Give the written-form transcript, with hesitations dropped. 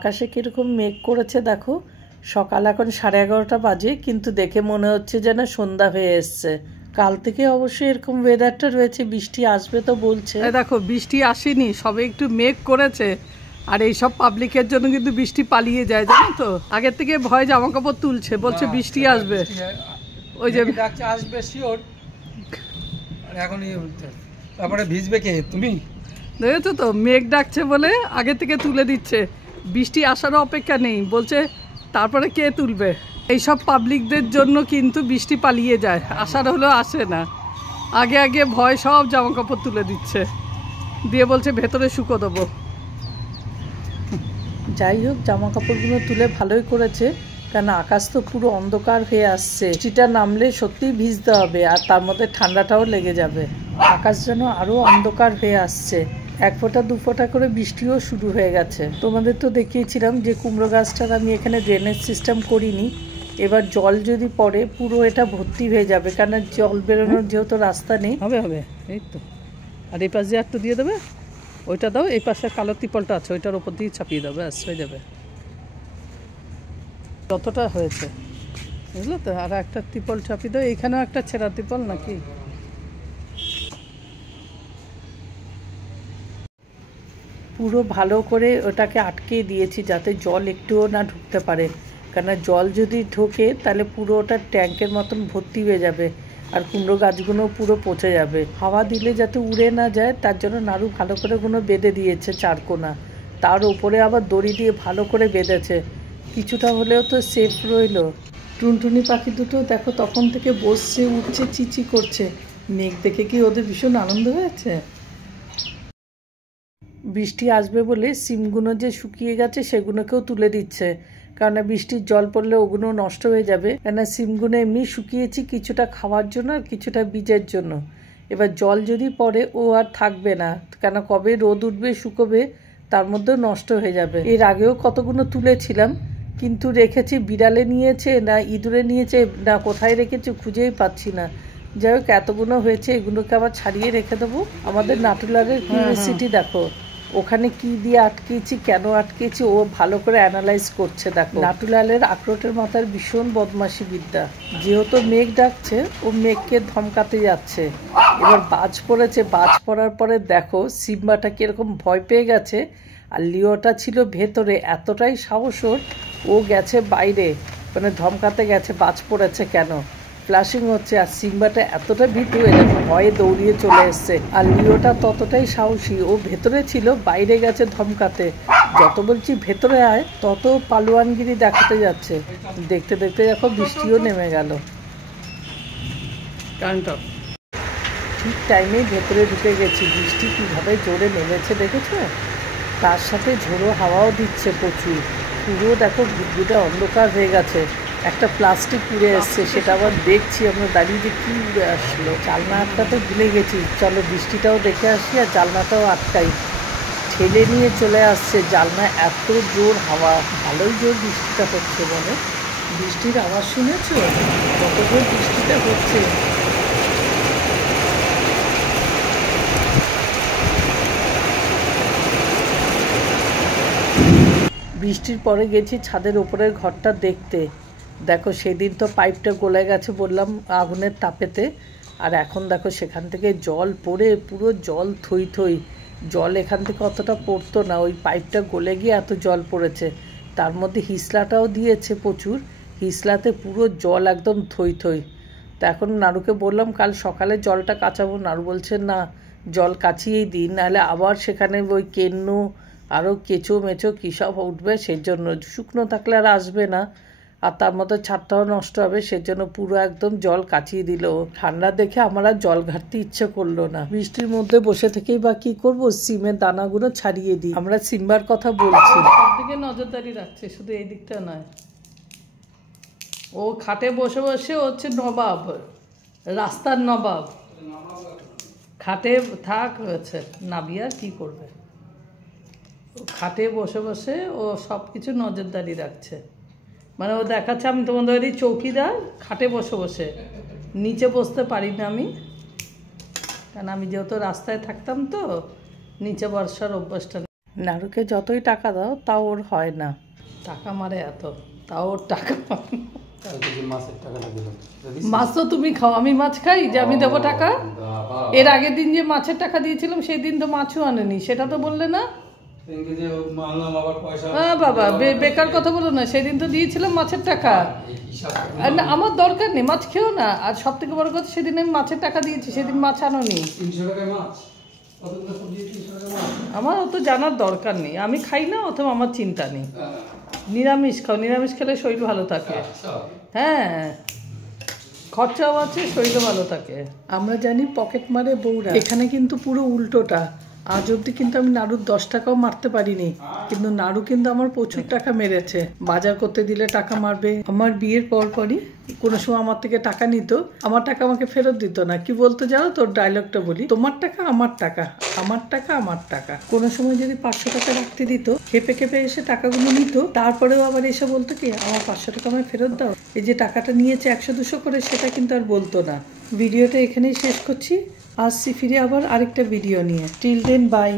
আকাশে কিরকম মেঘ করেছে দেখো। সকাল এখন 11:30 বাজে, কিন্তু দেখে মনে হচ্ছে যেন সন্ধ্যা হয়ে এসছে। কাল থেকে অবশ্যই এরকম ওয়েদারটা রয়েছে, বৃষ্টি আসবে তো বলছে। দেখো বৃষ্টি আসেনি, সবে একটু মেঘ করেছে। আর এইসব পাবলিকের জন্য কিন্তু বৃষ্টি পালিয়ে যায়, জানো তো। আগের থেকে ভয় জামা কাপড় তুলছে, বলছে বৃষ্টি আসবে। ওই যে আসবে শিওর, এখন তারপরে ভিজবে কে? তুমি দেখেছো তো, মেঘ ডাকছে বলে আগে থেকে তুলে দিচ্ছে। বৃষ্টি আসারও অপেক্ষা নেই, বলছে তারপরে কে তুলবে। এইসব পাবলিকদের জন্য কিন্তু বৃষ্টি পালিয়ে যায়, আসার হলেও আসে না। আগে আগে ভয় সব জামা কাপড় তুলে দিচ্ছে, দিয়ে বলছে ভেতরে শুকো দেবো। যাই হোক, জামা কাপড়গুলো তুলে ভালোই করেছে, কারণ আকাশ তো পুরো অন্ধকার হয়ে আসছে। বৃষ্টিটা নামলে সত্যিই ভিজতে হবে, আর তার মধ্যে ঠান্ডাটাও লেগে যাবে। আকাশ যেন আরো অন্ধকার হয়ে আসছে, 1 ফোঁটা 2 ফোঁটা করে বৃষ্টিও শুরু হয়ে গেছে। তোমাদের তো দেখিয়েছিলাম যে কুমড়ো গাছটার আমি এখানে ড্রেনেজ সিস্টেম করিনি। এবার জল যদি পড়ে পুরো এটা ভর্তি হয়ে যাবে, কারণ জল বেরোনোর যেহেতু রাস্তা নেই। হবে হবে, এই তো। আর এই পাশ দিয়ে একটু দিয়ে দেবে, ওইটা দাও। এই পাশে কালো ত্রিপলটা আছে, ওইটার উপর দিয়ে চাপিয়ে দেবে, ব্যাস হয়ে যাবে। যতটা হয়েছে বুঝলো তো। আর একটা ত্রিপল চাপিয়ে দাও। এইখানেও একটা ছেঁড়া ত্রিপল নাকি। পুরো ভালো করে ওটাকে আটকে দিয়েছি, যাতে জল একটুও না ঢুকতে পারে। কেননা জল যদি ঢোকে তাহলে পুরো ওটা ট্যাঙ্কের মতন ভর্তি হয়ে যাবে, আর কুমড়ো গাছগুলো পুরো পচে যাবে। হাওয়া দিলে যাতে উড়ে না যায় তার জন্য নাড়ু ভালো করে বেঁধে দিয়েছে চারকোনা। তার উপরে আবার দড়ি দিয়ে ভালো করে বেঁধেছে, কিছুটা হলেও তো সেফ রইলো। টুনটুনি পাখি দুটো দেখো তখন থেকে বসছে, উঠছে, চিচি করছে। মেঘ দেখে কি ওদের ভীষণ আনন্দ হয়েছে। বৃষ্টি আসবে বলে সিমগুলো যে শুকিয়ে গেছে সেগুলোকেও তুলে দিচ্ছে, কারণ বৃষ্টির জল পড়লে ওগুলো নষ্ট হয়ে যাবে। কেন সিমগুলো এমনি শুকিয়েছি, কিছুটা খাওয়ার জন্য আর কিছুটা বীজের জন্য। এবার জল যদি পড়ে ও আর থাকবে না, কেন কবে রোদ উঠবে শুকোবে, তার মধ্যেও নষ্ট হয়ে যাবে। এর আগেও কতগুলো তুলেছিলাম, কিন্তু রেখেছি বিড়ালে নিয়েছে না ইঁদুরে নিয়েছে না কোথায় রেখেছি খুঁজেই পাচ্ছি না। যাই হোক, এতগুলো হয়েছে, এগুলোকে আবার ছাড়িয়ে রেখে দেবো। আমাদের নাটুলারের কিউরিওসিটি দেখো, ওখানে কি দিয়ে আটকেছি, কেন আটকেছি, ও ভালো করে অ্যানালাইজ করছে। দেখো নাটুলালের আখরোটের মাথার ভীষণ বদমাশি বিদ্যা। যেহেতু মেঘ ডাকছে, ও মেঘকে ধমকাতে যাচ্ছে। এবার বাজ পড়েছে, বাজ পড়ার পরে দেখো সিম্বাটা কিরকম ভয় পেয়ে গেছে, আর লিওটা ছিল ভেতরে। এতটাই সাহস ওর, ও গেছে বাইরে, মানে ধমকাতে গেছে বাজ পড়েছে কেন, ফ্ল্যাশিং হচ্ছে। আর সিম্বাটা এতটা ভীতু, এটা ভয়ে দৌড়িয়ে চলে এসছে। আর লিওটা ততটাই সাহসী, ও ভেতরে ছিল, বাইরে গেছে ধমকাতে। যত বলছি ভেতরে আয়, তত পালোয়ানগিরি দেখাতে যাচ্ছে। দেখতে দেখতে দেখো বৃষ্টিও নেমে গেল। ঠিক টাইমেই ভেতরে ঢুকে গেছি। বৃষ্টি কীভাবে জোরে নেমেছে দেখেছো, তার সাথে ঝোড়ো হাওয়াও দিচ্ছে প্রচুর। পুরো দেখো গুদগুদে অন্ধকার হয়ে গেছে। একটা প্লাস্টিক উড়ে এসছে, সেটা আবার দেখছি আমরা দাঁড়িয়ে যে কী উড়ে আসলো। জানলা আটকাতে ভুলে গেছি, চলো বৃষ্টিটাও দেখে আসি আর জানলাটাও আটকাই। ঠেলে নিয়ে চলে আসছে জানলা, এত জোর হাওয়া। ভালোই জোর বৃষ্টিটা হচ্ছে, বলে বৃষ্টির আওয়াজ শুনেছো কত জোর বৃষ্টিটা হচ্ছে। বৃষ্টির পরে গেছি ছাদের উপরের ঘরটা দেখতে। দেখো সেদিন তো পাইপটা গলে গেছে বললাম আগুনের তাপেতে, আর এখন দেখো সেখান থেকে জল পড়ে পুরো জল থই থই। জল এখান থেকে অতটা পড়তো না, ওই পাইপটা গলে গিয়ে এত জল পড়েছে। তার মধ্যে হিসলাটাও দিয়েছে প্রচুর, হিসলাতে পুরো জল একদম থই থই। তা এখন নাড়ুকে বললাম কাল সকালে জলটা কাচাবো, নাড়ু বলছে না জল কাচিয়েই দিই, নাহলে আবার সেখানে ওই কেন্নু আরও কেঁচো মেচো কী সব উঠবে, সেই জন্য শুকনো থাকলে আর আসবে না, আর তার মধ্যে ছাদটাও নষ্ট হবে, সেজন্য পুরো একদম জল কাচিয়ে দিল। ঠান্ডা দেখে আমার আর জল ঘাটতে ইচ্ছে করলো না। বৃষ্টির মধ্যে বসে থেকেই বা কি করবো, সিমের দানাগুলো ছাড়িয়ে দিই। আমরা সিম্বার কথা বলছি, সবদিকে নজরদারি রাখছে, শুধু এই দিকটা নয়। ও খাটে বসে বসে হচ্ছে নবাব, রাস্তার নবাব। খাটে থাক হয়েছে, নাবিয়া কি করবে, খাটে বসে বসে ও সব কিছু নজরদারি রাখছে। মানে ও দেখাচ্ছে আমি তোমাদের বাড়ির চৌকিদার, খাটে বসে বসে। নিচে বসতে পারি না আমি, কারণ আমি যেহেতু রাস্তায় থাকতাম, তো নিচে বসার অভ্যাসটা। নাড়ুকে যতই টাকা দাও তাও ওর হয় না। টাকা মারে এত, তাও ওর টাকা মারে। কালকে যে মাছের টাকাটা দিলাম, মাছ তো তুমি খাও, আমি মাছ খাই যে আমি দেবো টাকা? এর আগের দিন যে মাছের টাকা দিয়েছিলাম সেই দিন তো মাছও আনেনি, সেটা তো বললে না। হ্যাঁ বাবা, বেকার কথা বলো না, সেদিন তো দিয়েছিলাম মাছের টাকা। আর না, আমার দরকার নেই, মাছ খেও না। আর সব থেকে বড় কথা, সেদিন আমি মাছের টাকা দিয়েছি, সেদিন মাছ আনোনি। আমার অত জানার দরকার নেই, আমি খাই না, অথবা আমার চিন্তা নেই। নিরামিষ খাও, নিরামিষ খেলে শরীর ভালো থাকে। হ্যাঁ, খরচাও আছে, শরীরও ভালো থাকে। আমরা জানি পকেট মারে বউরা, এখানে কিন্তু পুরো উল্টোটা। আজ অব্দি কিন্তু আমি নাড়ুর 10 টাকাও মারতে পারিনি, কিন্তু নাড়ু কিন্তু আমার প্রচুর টাকা মেরেছে। বাজার করতে দিলে টাকা মারবে। আমার বিয়ের পরই কোনো সময় আমার থেকে টাকা নিত, আমার টাকা আমাকে ফেরত দিত না। কি বলতো জানো, তোর ডায়লগটা বলি, তোমার টাকা আমার টাকা, আমার টাকা আমার টাকা। কোনো সময় যদি 500 টাকা রাখতে দিত, খেপে খেপে এসে টাকাগুলো নিত, তারপরেও আবার এসে বলতো কি, আমার 500 টাকা আমায় ফেরত দাও। এই যে টাকাটা নিয়েছে 100-200 করে, সেটা কিন্তু আর বলতো না। ভিডিওটা এখানেই শেষ করছি, আসছি ফিরে আবার আরেকটা ভিডিও নিয়ে। Till then, by.